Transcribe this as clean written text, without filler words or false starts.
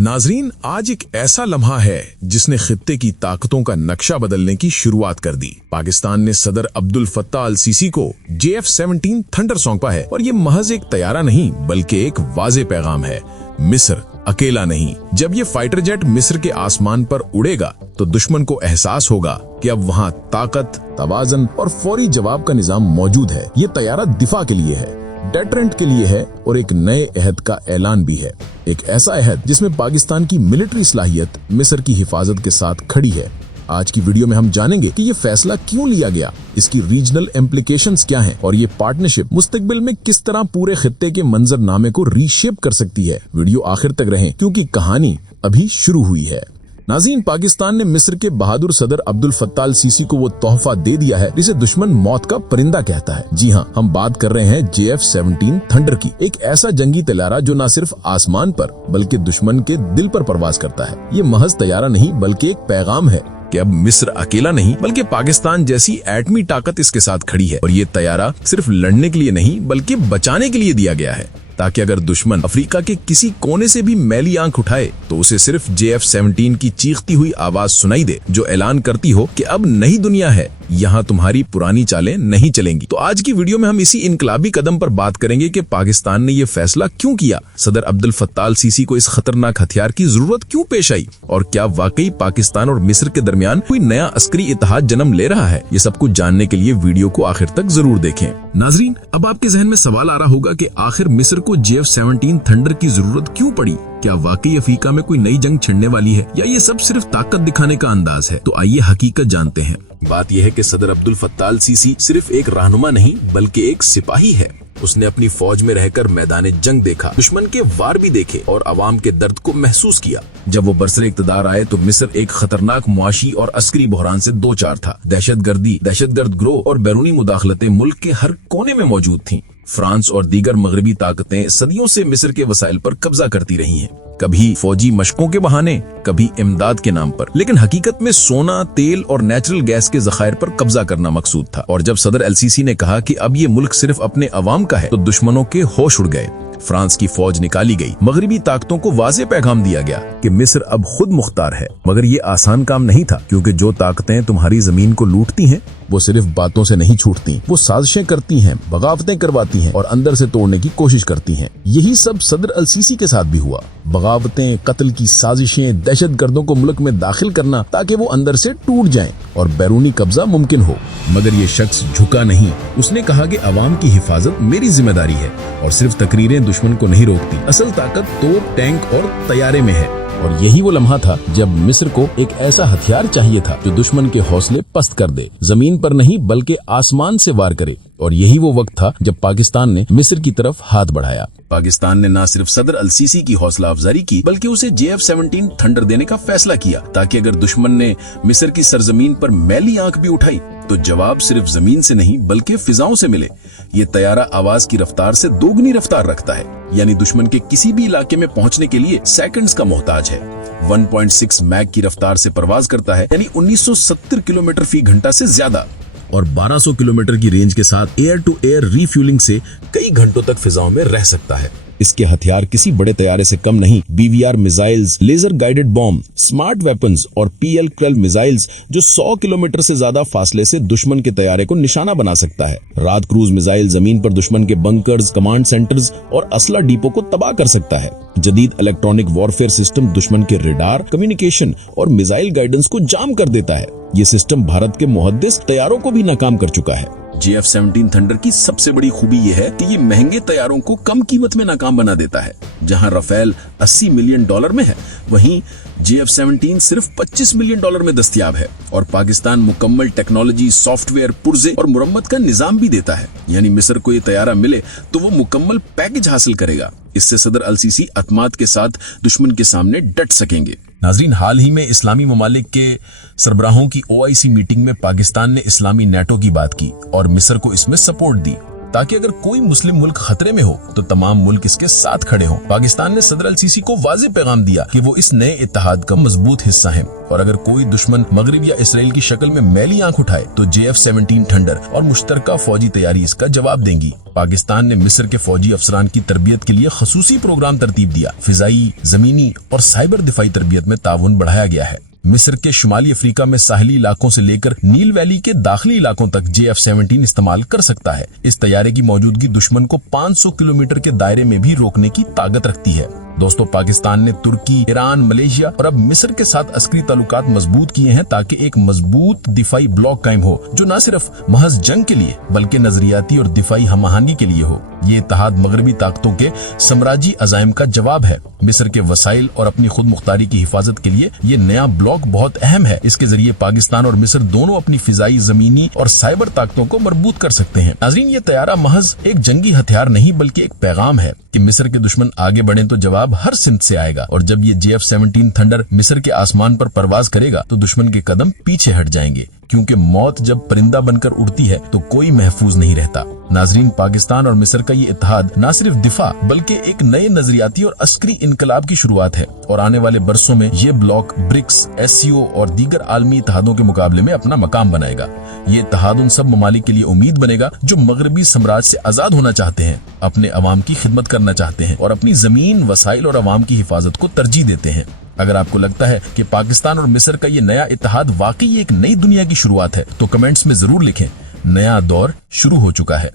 नाजरीन, आज एक ऐसा लम्हा है जिसने खित्ते की ताकतों का नक्शा बदलने की शुरुआत कर दी। पाकिस्तान ने सदर अब्दुल फत्ताह अल सीसी को JF-17 थंडर सौंपा है और ये महज एक तैयारा नहीं बल्कि एक वाज़े पैगाम है। मिस्र अकेला नहीं। जब ये फाइटर जेट मिस्र के आसमान पर उड़ेगा तो दुश्मन को एहसास होगा कि अब वहाँ ताकत, तवाज़न और फौरी जवाब का निजाम मौजूद है। ये तैयारा दिफा के लिए है, डेटरेंट के लिए है और एक नए अहद का ऐलान भी है। एक ऐसा अहद जिसमें पाकिस्तान की मिलिट्री सलाहियत मिस्र की हिफाजत के साथ खड़ी है। आज की वीडियो में हम जानेंगे कि ये फैसला क्यों लिया गया, इसकी रीजनल इम्प्लीकेशंस क्या हैं और ये पार्टनरशिप मुस्तकबिल में किस तरह पूरे खित्ते के मंजरनामे को रीशेप कर सकती है। वीडियो आखिर तक रहें क्योंकि कहानी अभी शुरू हुई है। नाज़रीन, पाकिस्तान ने मिस्र के बहादुर सदर अब्दुल फत्ताह अल सीसी को वो तोहफा दे दिया है जिसे दुश्मन मौत का परिंदा कहता है। जी हाँ, हम बात कर रहे हैं JF-17 थंडर की। एक ऐसा जंगी तैयारा जो न सिर्फ आसमान पर बल्कि दुश्मन के दिल पर परवाज करता है। ये महज तैयारा नहीं बल्कि एक पैगाम है कि अब मिस्र अकेला नहीं बल्कि पाकिस्तान जैसी एटमी ताकत इसके साथ खड़ी है। और ये तैयारा सिर्फ लड़ने के लिए नहीं बल्कि बचाने के लिए दिया गया है, ताकि अगर दुश्मन अफ्रीका के किसी कोने से भी मैली आंख उठाए तो उसे सिर्फ JF-17 की चीखती हुई आवाज सुनाई दे जो ऐलान करती हो कि अब नई दुनिया है, यहाँ तुम्हारी पुरानी चालें नहीं चलेंगी। तो आज की वीडियो में हम इसी इनकलाबी कदम पर बात करेंगे कि पाकिस्तान ने ये फैसला क्यों किया, सदर अब्दुल फत्ताह अल सीसी को इस खतरनाक हथियार की जरूरत क्यों पेश आई और क्या वाकई पाकिस्तान और मिस्र के दरमियान कोई नया अस्करी इत्तेहाद जन्म ले रहा है। ये सब कुछ जानने के लिए वीडियो को आखिर तक जरूर देखें। नाजरीन, अब आपके जहन में सवाल आ रहा होगा कि आखिर मिस्र को JF-17 थंडर की जरूरत क्यों पड़ी। क्या वाकई अफ्रीका में कोई नई जंग छिड़ने वाली है या ये सब सिर्फ ताकत दिखाने का अंदाज है। तो आइए हकीकत जानते हैं। बात यह है कि सदर अब्दुल फत्ताह अल सीसी सिर्फ एक रहनुमा नहीं बल्कि एक सिपाही है। उसने अपनी फौज में रहकर मैदान जंग देखा, दुश्मन के वार भी देखे और अवाम के दर्द को महसूस किया। जब वो बरसरे इक़्तिदार आए तो मिस्र एक खतरनाक मुआशी और अस्करी बहरान से दो चार था। दहशतगर्द गिरोह और बैरूनी मुदाखलतें मुल्क के हर कोने में मौजूद थीं। फ्रांस और दीगर मगरबी ताकतें सदियों से मिस्र के वसाइल पर कब्जा करती रही हैं, कभी फौजी मशकों के बहाने, कभी इमदाद के नाम पर। लेकिन हकीकत में सोना, तेल और नेचुरल गैस के जखायर पर कब्जा करना मकसूद था। और जब सदर एल सीसी ने कहा कि अब ये मुल्क सिर्फ अपने अवाम का है तो दुश्मनों के होश उड़ गए। फ्रांस की फौज निकाली गई, मगरबी ताकतों को वाज़े पैगाम दिया गया कि मिस्र अब खुद मुख्तार है। मगर ये आसान काम नहीं था, क्योंकि जो ताकतें तुम्हारी जमीन को लूटती हैं वो सिर्फ बातों से नहीं छूटती, वो साजिशें करती हैं, बगावतें करवाती हैं और अंदर से तोड़ने की कोशिश करती हैं। यही सब सदर अल सीसी के साथ भी हुआ। बगावतें, कत्ल की साजिशें, दहशतगर्दों को मुल्क में दाखिल करना ताकि वो अंदर से टूट जाएं और बैरूनी कब्जा मुमकिन हो। मगर ये शख्स झुका नहीं। उसने कहा कि अवाम की हिफाजत मेरी जिम्मेदारी है और सिर्फ तकरीरें दुश्मन को नहीं रोकती। असल ताकत तोप, टैंक और तैयारे में है। और यही वो लम्हा था जब मिस्र को एक ऐसा हथियार चाहिए था जो दुश्मन के हौसले पस्त कर दे, जमीन पर नहीं बल्कि आसमान से वार करे। और यही वो वक्त था जब पाकिस्तान ने मिस्र की तरफ हाथ बढ़ाया। पाकिस्तान ने न सिर्फ सदर अल सीसी की हौसला अफजाई की बल्कि उसे JF-17 थंडर देने का फैसला किया, ताकि अगर दुश्मन ने मिस्र की सरजमीन पर मैली आंख भी उठाई तो जवाब सिर्फ जमीन से नहीं बल्कि फिजाओं से मिले। ये तैयारा आवाज की रफ्तार से दोगुनी रफ्तार रखता है, यानी दुश्मन के किसी भी इलाके में पहुंचने के लिए सेकंड्स का मोहताज है। 1.6 मैक की रफ्तार से परवाज करता है, यानी 1970 किलोमीटर फी घंटा से ज्यादा। और 1200 किलोमीटर की रेंज के साथ एयर टू एयर रिफ्यूलिंग से कई घंटों तक फिजाओं में रह सकता है। इसके हथियार किसी बड़े तैयारे से कम नहीं। BVR missiles, laser guided bomb, smart weapons और PL-12 मिसाइल्स जो 100 किलोमीटर से ज्यादा फासले से दुश्मन के तैयारे को निशाना बना सकता है। रात क्रूज मिसाइल जमीन पर दुश्मन के बंकर्स, कमांड सेंटर्स और असला डिपो को तबाह कर सकता है। जदीद इलेक्ट्रॉनिक वॉरफेयर सिस्टम दुश्मन के रेडार, कम्युनिकेशन और मिसाइल गाइडेंस को जाम कर देता है। ये सिस्टम भारत के मुहद्दिस तैयारों को भी नाकाम कर चुका है। JF-17 थंडर की सबसे बड़ी खूबी यह है कि ये महंगे तैयारों को कम कीमत में नाकाम बना देता है। जहां राफेल $80 मिलियन में है, वहीं JF-17 सिर्फ $25 मिलियन में दस्तयाब है। और पाकिस्तान मुकम्मल टेक्नोलॉजी, सॉफ्टवेयर, पुर्जे और मुरम्मत का निजाम भी देता है, यानी मिस्र को ये तैयारा मिले तो वो मुकम्मल पैकेज हासिल करेगा। इससे सदर अल सीसी अतमाद के साथ दुश्मन के सामने डट सकेंगे। नाजरीन, हाल ही में इस्लामी ममालिक के सरबराहों की OIC मीटिंग में पाकिस्तान ने इस्लामी नेटो की बात की और मिस्र को इसमें सपोर्ट दी, ताकि अगर कोई मुस्लिम मुल्क खतरे में हो तो तमाम मुल्क इसके साथ खड़े हों। पाकिस्तान ने सदर अल सीसी को वाज़े पैगाम दिया कि वो इस नए इत्तेहाद का मजबूत हिस्सा है और अगर कोई दुश्मन मगरिब या इसराइल की शक्ल में मैली आंख उठाए तो JF-17 थंडर और मुश्तरका फौजी तैयारी इसका जवाब देंगी। पाकिस्तान ने मिस्र के फौजी अफसरान की तरबियत के लिए खसूसी प्रोग्राम तरतीब दिया। फिजाई, जमीनी और साइबर दिफाई तरबियत में ताउन बढ़ाया गया है। मिस्र के शुमाली अफ्रीका में साहिली इलाकों से लेकर नील वैली के दाखिली इलाकों तक JF-17 इस्तेमाल कर सकता है। इस तैयारे की मौजूदगी दुश्मन को 500 किलोमीटर के दायरे में भी रोकने की ताकत रखती है। दोस्तों, पाकिस्तान ने तुर्की, ईरान, मलेशिया और अब मिस्र के साथ अस्करी ताल्लुकात मजबूत किए हैं ताकि एक मजबूत दिफाई ब्लॉक कायम हो जो न सिर्फ महज जंग के लिए बल्कि नजरियाती और दिफाई हम आहंगी के लिए हो। ये इत्तेहाद मगरबी ताकतों के साम्राज्यी अजाइम का जवाब है। मिस्र के वसाइल और अपनी खुद मुख्तारी की हिफाजत के लिए ये नया ब्लॉक बहुत अहम है। इसके जरिए पाकिस्तान और मिस्र दोनों अपनी फिजाई, जमीनी और साइबर ताकतों को मजबूत कर सकते हैं। नाज़रीन, ये तैयारा महज एक जंगी हथियार नहीं बल्कि एक पैगाम है कि मिस्र के दुश्मन आगे बढ़े तो जवाब हर सिमत से आएगा, और जब ये JF-17 थंडर मिस्र के आसमान पर परवाज करेगा तो दुश्मन के कदम पीछे हट जाएंगे, क्योंकि मौत जब परिंदा बनकर उड़ती है तो कोई महफूज नहीं रहता। नाजरीन, पाकिस्तान और मिस्र का ये इत्तेहाद न सिर्फ दिफा बल्कि एक नए नजरियाती और अस्करी इनकलाब की शुरुआत है, और आने वाले बरसों में ये ब्लॉक ब्रिक्स, SCO और दीगर आलमी इत्तेहादों के मुकाबले में अपना मकाम बनाएगा। ये इत्तेहाद उन सब ममालिक के लिए उम्मीद बनेगा जो मगरबी साम्राज्य से आजाद होना चाहते हैं, अपने अवाम की खिदमत करना चाहते हैं और अपनी जमीन, वसाइल और अवाम की हिफाजत को तरजीह देते हैं। अगर आपको लगता है कि पाकिस्तान और मिस्र का ये नया इत्तेहाद वाकई एक नई दुनिया की शुरुआत है तो कमेंट्स में जरूर लिखें, नया दौर शुरू हो चुका है।